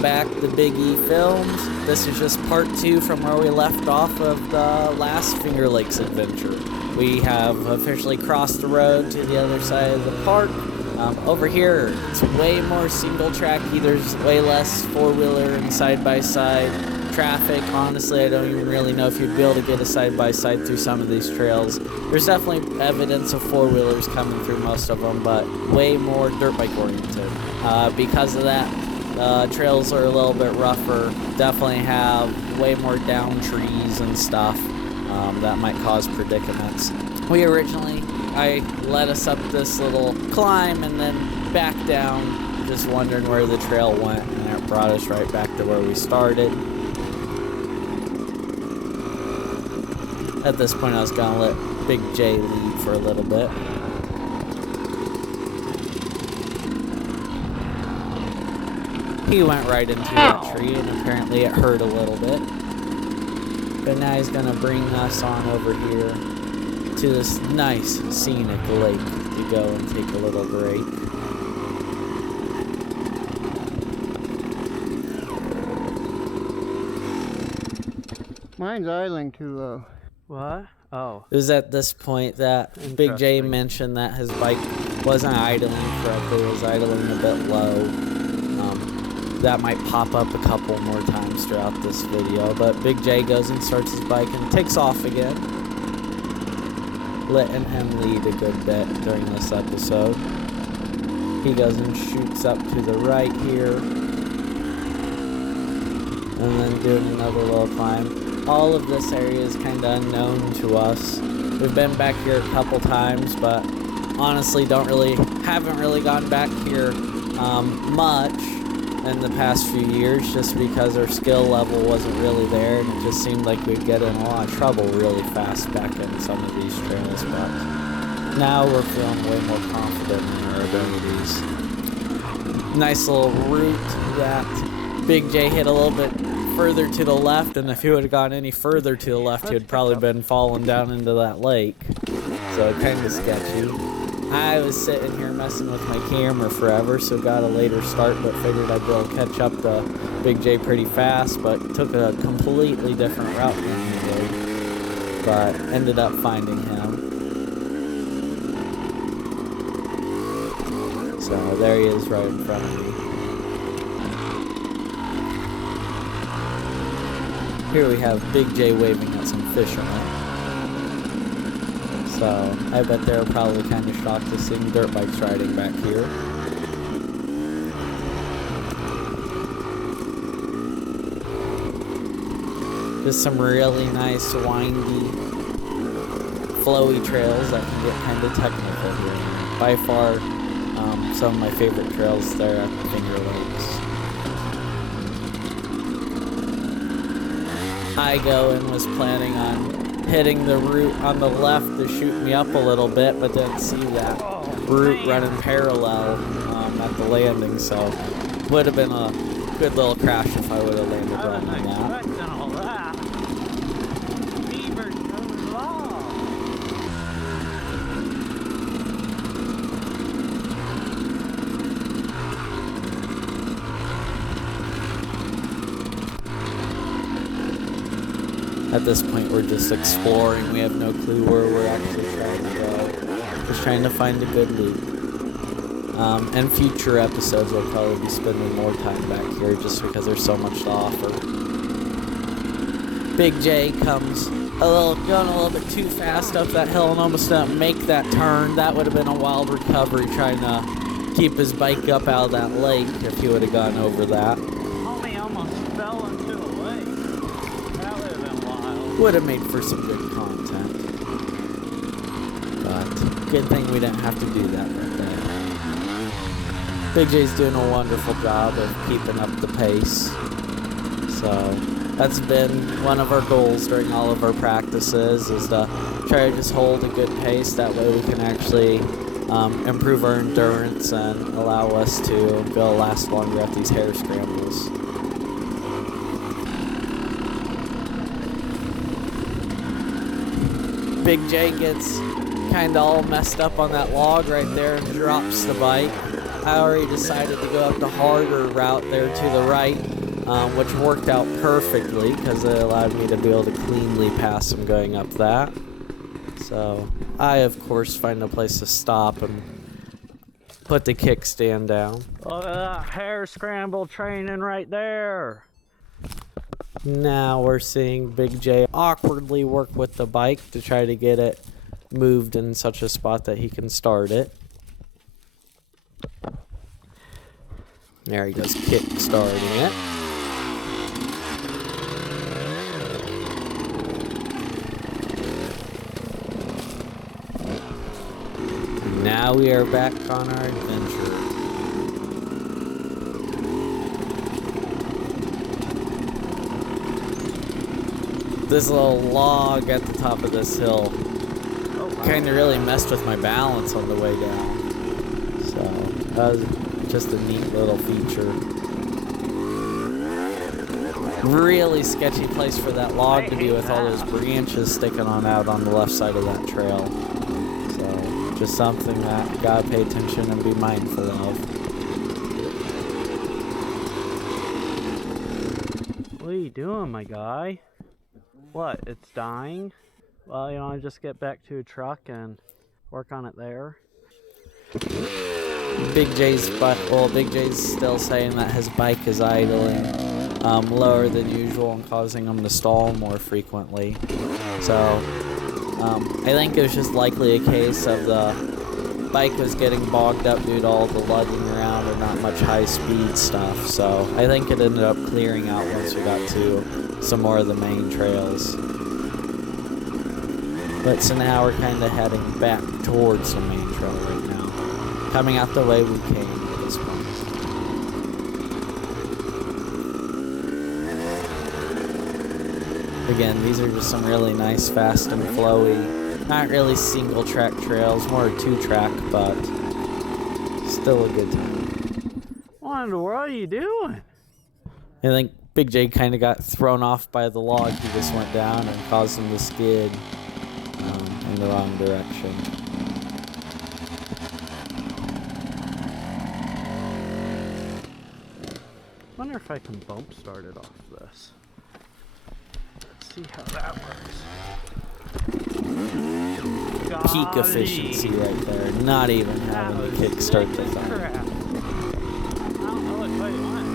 Welcome back to Big E Films. This is just part 2 from where we left off of the last Fingerlakes adventure. We have officially crossed the road to the other side of the park. Over here, it's way more single tracky. There's way less four-wheeler and side-by-side traffic. Honestly, I don't even really know if you'd be able to get a side-by-side through some of these trails. There's definitely evidence of four-wheelers coming through most of them, but way more dirt bike oriented. Because of that, trails are a little bit rougher. Definitely have way more down trees and stuff that might cause predicaments. I led us up this little climb and then back down, just wondering where the trail went, and it brought us right back to where we started. At this point, I was gonna let Big J lead for a little bit. He went right into that tree, and apparently it hurt a little bit. But now he's gonna bring us on over here to this nice scenic lake to go and take a little break. Mine's idling too low. What? Oh. It was at this point that Big J mentioned that his bike wasn't idling correctly, it was idling a bit low. That might pop up a couple more times throughout this video, but Big J goes and starts his bike and takes off again, letting him lead a good bit during this episode. He goes and shoots up to the right here, and then doing another little climb. All of this area is kind of unknown to us. We've been back here a couple times, but honestly haven't really gone back here much in the past few years, just because our skill level wasn't really there, and it just seemed like we'd get in a lot of trouble really fast back in some of these trails. But now we're feeling way more confident in our abilities. Nice little route that Big J hit a little bit further to the left, and if he would have gone any further to the left, he would probably been falling down into that lake. So kind of sketchy. I was sitting here messing with my camera forever, so got a later start, but figured I'd be able to catch up to Big J pretty fast, but took a completely different route than he did, but ended up finding him. So there he is right in front of me. Here we have Big J waving at some fishermen. So I bet they're probably kind of shocked to see dirt bikes riding back here. Just some really nice windy, flowy trails that can get kind of technical here. By far, some of my favorite trails there at the Fingerlakes. I go and was planning on hitting the route on the left to shoot me up a little bit, but didn't see that route running parallel at the landing, so would have been a good little crash if I would have landed right on that. At this point, we're just exploring. We have no clue where we're actually trying to go. Just trying to find a good loop. And future episodes, we'll probably be spending more time back here just because there's so much to offer. Big J comes going a little bit too fast up that hill and almost didn't make that turn. That would have been a wild recovery, trying to keep his bike up out of that lake if he would have gone over that. Would have made for some good content, but good thing we didn't have to do that right there. Big J's doing a wonderful job of keeping up the pace, so that's been one of our goals during all of our practices, is to try to just hold a good pace. That way we can actually improve our endurance and allow us to be able to last longer at these hare scrambles. Big J gets kind of all messed up on that log right there and drops the bike. I already decided to go up the harder route there to the right, which worked out perfectly because it allowed me to be able to cleanly pass him going up that. So I, of course, find a place to stop and put the kickstand down. Look at that hair scramble training right there. Now we're seeing Big J awkwardly work with the bike to try to get it moved in such a spot that he can start it. There he goes, kick starting it. Now we are back on our adventure. This little log at the top of this hill kind of really messed with my balance on the way down. So that was just a neat little feature. Really sketchy place for that log to be with all those branches sticking on out on the left side of that trail. So just something that you gotta pay attention and be mindful of. What are you doing, my guy? What, it's dying? Well, you want to just get back to a truck and work on it there? Big J's still saying that his bike is idling lower than usual and causing him to stall more frequently. So I think it was just likely a case of the bike was getting bogged up due to all the lugging around and not much high speed stuff. So I think it ended up clearing out once we got to some more of the main trails. But so now we're kind of heading back towards the main trail right now. Coming out the way we came at this point. Again, these are just some really nice, fast and flowy, not really single track trails, more 2-track, but still a good time. What in the world are you doing? I think Big J kind of got thrown off by the log he just went down and caused him to skid in the wrong direction. Wonder if I can bump start it off this. Let's see how that works. Peak efficiency right there. Not even having to kickstart the thing. I don't know which way you went.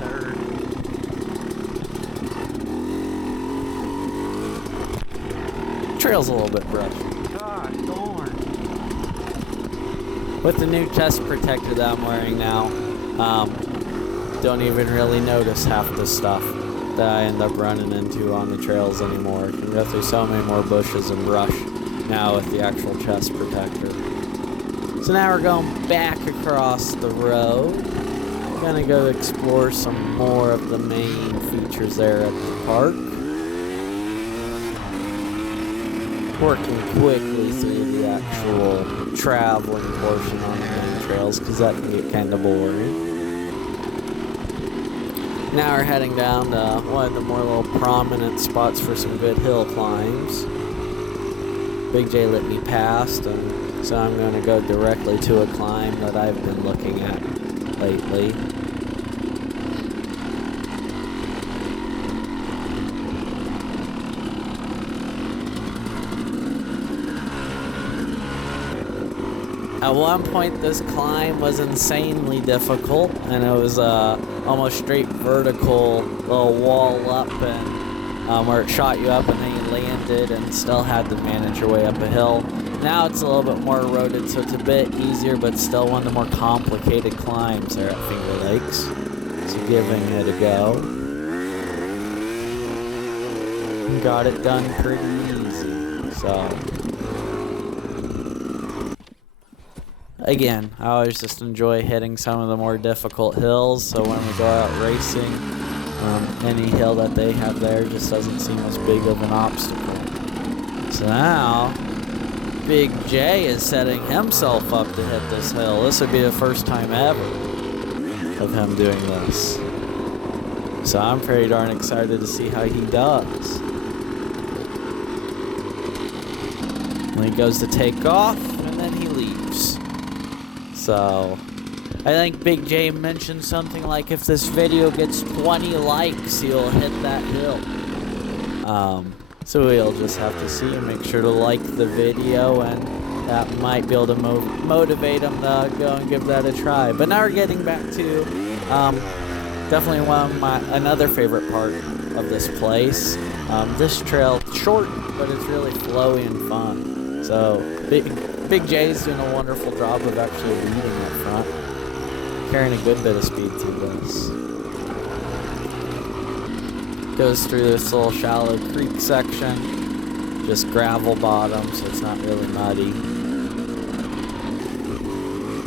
Third. Trail's a little bit brushy. God darn. With the new chest protector that I'm wearing now, don't even really notice half the stuff that I end up running into on the trails anymore. You can go through so many more bushes and brush now with the actual chest protector. So now we're going back across the road. We're gonna go explore some more of the main features there at the park. Working quickly through the actual traveling portion on the main trails because that can get kind of boring. Now we're heading down to one of the more little prominent spots for some good hill climbs. Big J let me past, and so I'm going to go directly to a climb that I've been looking at lately. At one point, this climb was insanely difficult, and it was almost straight vertical little wall up, and where it shot you up, and then you landed and still had to manage your way up a hill. Now it's a little bit more eroded, so it's a bit easier, but still one of the more complicated climbs there at Finger Lakes. So giving it a go. Got it done pretty easy, so. Again, I always just enjoy hitting some of the more difficult hills, so when we go out racing, any hill that they have there just doesn't seem as big of an obstacle. So now, Big J is setting himself up to hit this hill. This would be the first time ever of him doing this. So I'm pretty darn excited to see how he does. When he goes to take off, and and then he leaves. So I think Big J mentioned something like if this video gets 20 likes, he'll hit that hill. So we'll just have to see and make sure to like the video, and that might be able to motivate him to go and give that a try. But now we're getting back to definitely another favorite part of this place. This trail, short, but it's really flowy and fun. So Big J's doing a wonderful job of actually leading up front, carrying a good bit of speed through this. Goes through this little shallow creek section, just gravel bottom, so it's not really muddy.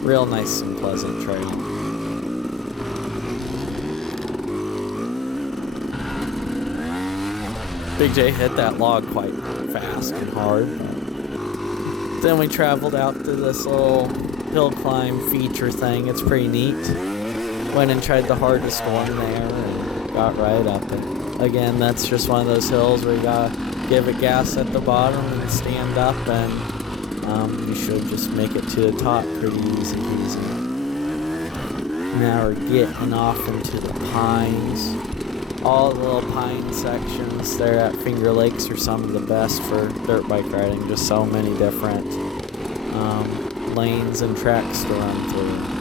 Real nice and pleasant trail. Big J hit that log quite fast and hard. Then we traveled out to this little hill climb feature thing. It's pretty neat. Went and tried the hardest one there and got right up it. Again, that's just one of those hills where you gotta give it gas at the bottom and stand up, and you should just make it to the top pretty easy. Now we're getting off into the pines. All the little pine sections there at Finger Lakes are some of the best for dirt bike riding. Just so many different lanes and tracks to run through.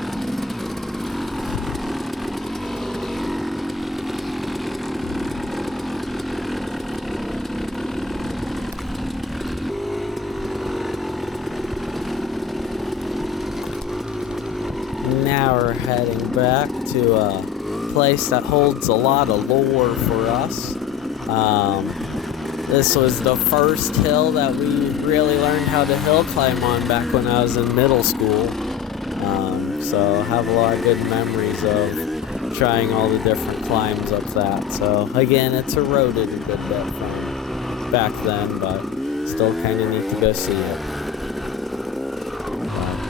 Now we're heading back to a place that holds a lot of lore for us. This was the first hill that we really learned how to hill climb on back when I was in middle school. So I have a lot of good memories of trying all the different climbs up that. So again, it's eroded a good bit from back then, but still kind of neat to go see it.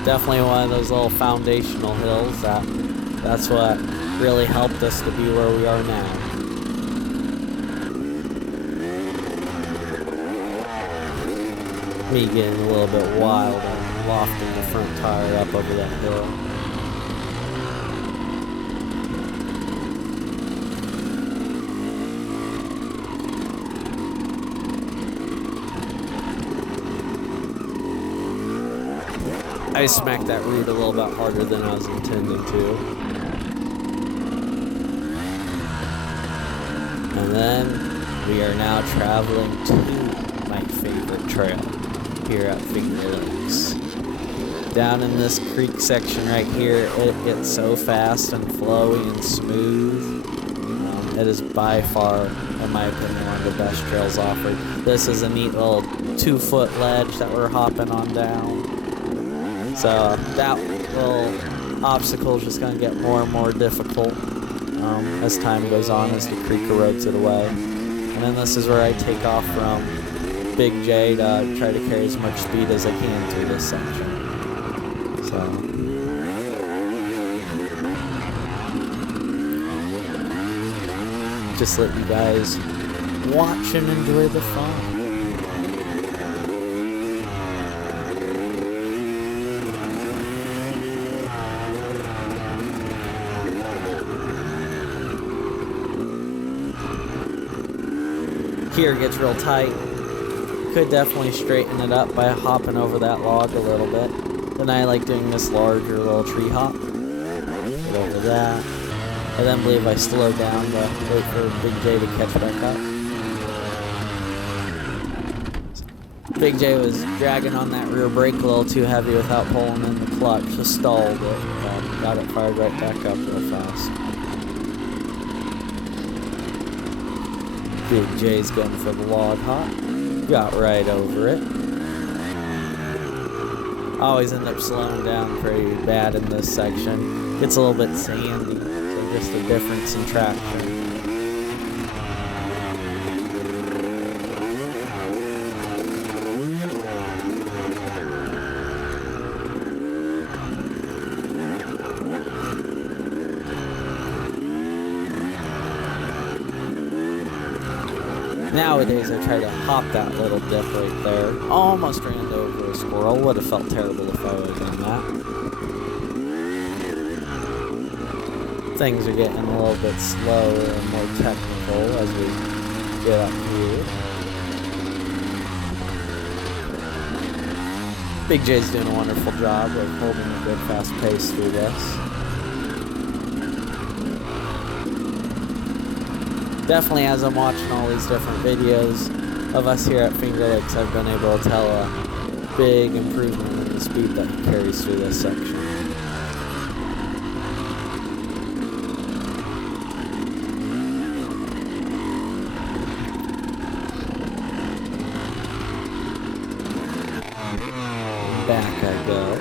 Definitely one of those little foundational hills that's what really helped us to be where we are now. Me getting a little bit wild and lofting the front tire up over that hill. I smacked that root a little bit harder than I was intending to. And then we are now traveling to my favorite trail here at Finger Lakes. Down in this creek section right here, it gets so fast and flowy and smooth. It is by far, in my opinion, one of the best trails offered. This is a neat little 2-foot ledge that we're hopping on down. So that little obstacle is just going to get more and more difficult as time goes on, as the creek erodes it away. And then this is where I take off from Big J to try to carry as much speed as I can through this section. So just let you guys watch and enjoy the fun. Here gets real tight. Could definitely straighten it up by hopping over that log a little bit. Then I like doing this larger little tree hop. Get over that. I then believe I slow down to wait for Big J to catch back up. Big J was dragging on that rear brake a little too heavy without pulling in the clutch. Just stalled it, but got it fired right back up real fast. Big J's going for the log hop. Got right over it. I always end up slowing down pretty bad in this section. Gets a little bit sandy, so just a difference in traction. Nowadays, I try to hop that little dip right there. Almost ran over a squirrel. Would have felt terrible if I would have done that. Things are getting a little bit slower and more technical as we get up here. Big J's doing a wonderful job of holding a good fast pace through this. Definitely, as I'm watching all these different videos of us here at Fingerlakes, I've been able to tell a big improvement in the speed that he carries through this section. Back I go.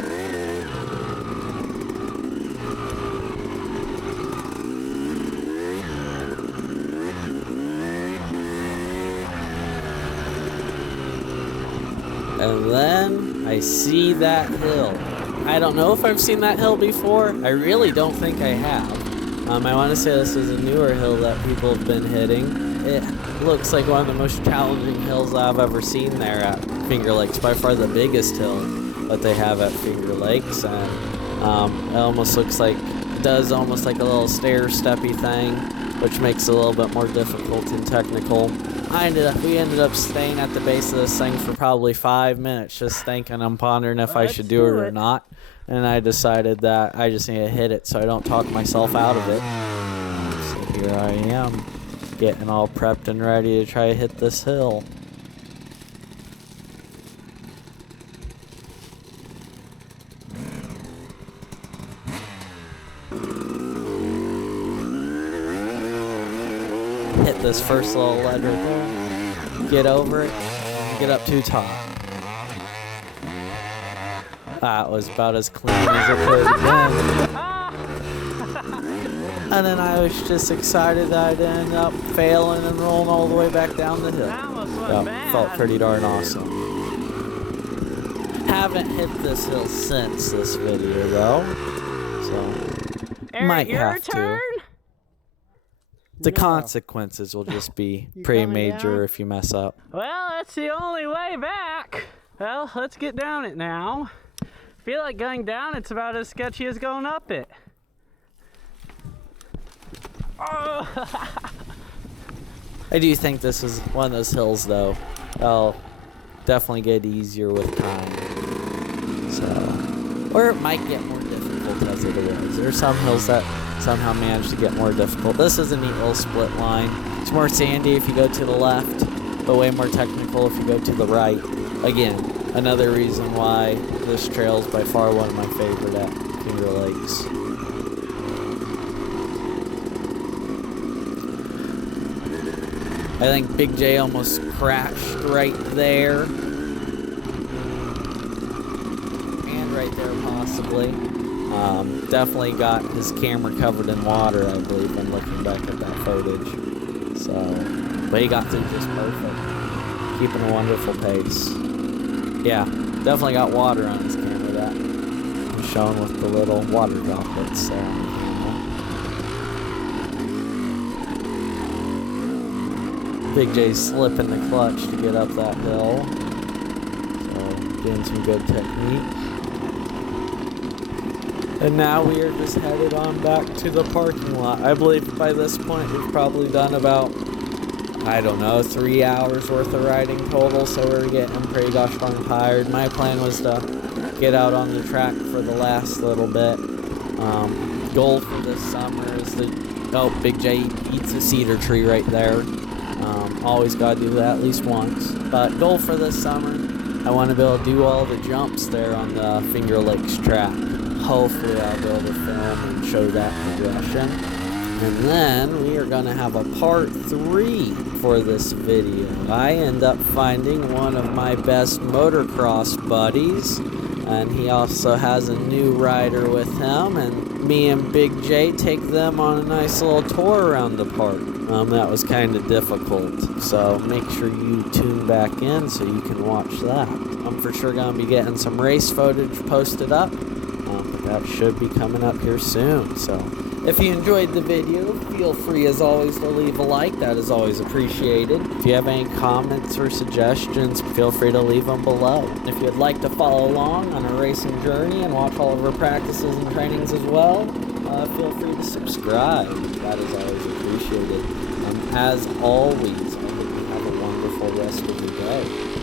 And then I see that hill. I don't know if I've seen that hill before. I really don't think I have. I want to say this is a newer hill that people have been hitting. It looks like one of the most challenging hills I've ever seen there at Finger Lakes. By far the biggest hill that they have at Finger Lakes. And it almost looks like, it does almost like a little stair-steppy thing, which makes it a little bit more difficult and technical. We ended up staying at the base of this thing for probably 5 minutes, just thinking and pondering if I should do it or not. And I decided that I just need to hit it so I don't talk myself out of it. So here I am, getting all prepped and ready to try to hit this hill. Hit this first little ledge right there, get over it, get up to top. That was about as clean as it could have been. And then I was just excited that I didn't end up failing and rolling all the way back down the hill. That felt pretty darn awesome. Haven't hit this hill since this video though, so might have to. The consequences will just be pretty major if you mess up. Well, that's the only way back. Well, let's get down it now. I feel like going down, it's about as sketchy as going up it. Oh. I do think this is one of those hills, though. I'll definitely get easier with time. So, or it might get more difficult as it is. There are some hills that somehow manage to get more difficult. This is a neat little split line. It's more sandy if you go to the left, but way more technical if you go to the right. Again, another reason why this trail is by far one of my favorite at Finger Lakes. I think Big J almost crashed right there. And right there possibly. Definitely got his camera covered in water, I believe, when looking back at that footage. So, but he got through just perfect. Keeping a wonderful pace. Yeah, definitely got water on his camera. That was shown with the little water droplets there on the camera. Big J's slipping the clutch to get up that hill. So, getting some good technique. And now we are just headed on back to the parking lot. I believe by this point we've probably done about, I don't know, 3 hours worth of riding total, so we're getting pretty gosh darn tired. My plan was to get out on the track for the last little bit. Goal for this summer is to, oh, Big J eats a cedar tree right there. Always gotta do that at least once. But goal for this summer, I want to be able to do all the jumps there on the Finger Lakes track. Hopefully I'll be able to film and show that progression. And then we are going to have a part 3 for this video. I end up finding one of my best motocross buddies, and he also has a new rider with him, and me and Big J take them on a nice little tour around the park. That was kind of difficult, so make sure you tune back in so you can watch that. I'm for sure going to be getting some race footage posted up. that should be coming up here soon. So if you enjoyed the video, feel free as always to leave a like. That is always appreciated. If you have any comments or suggestions, feel free to leave them below. If you'd like to follow along on our racing journey and watch all of our practices and trainings as well, feel free to subscribe. That is always appreciated. As always, I hope you have a wonderful rest of your day.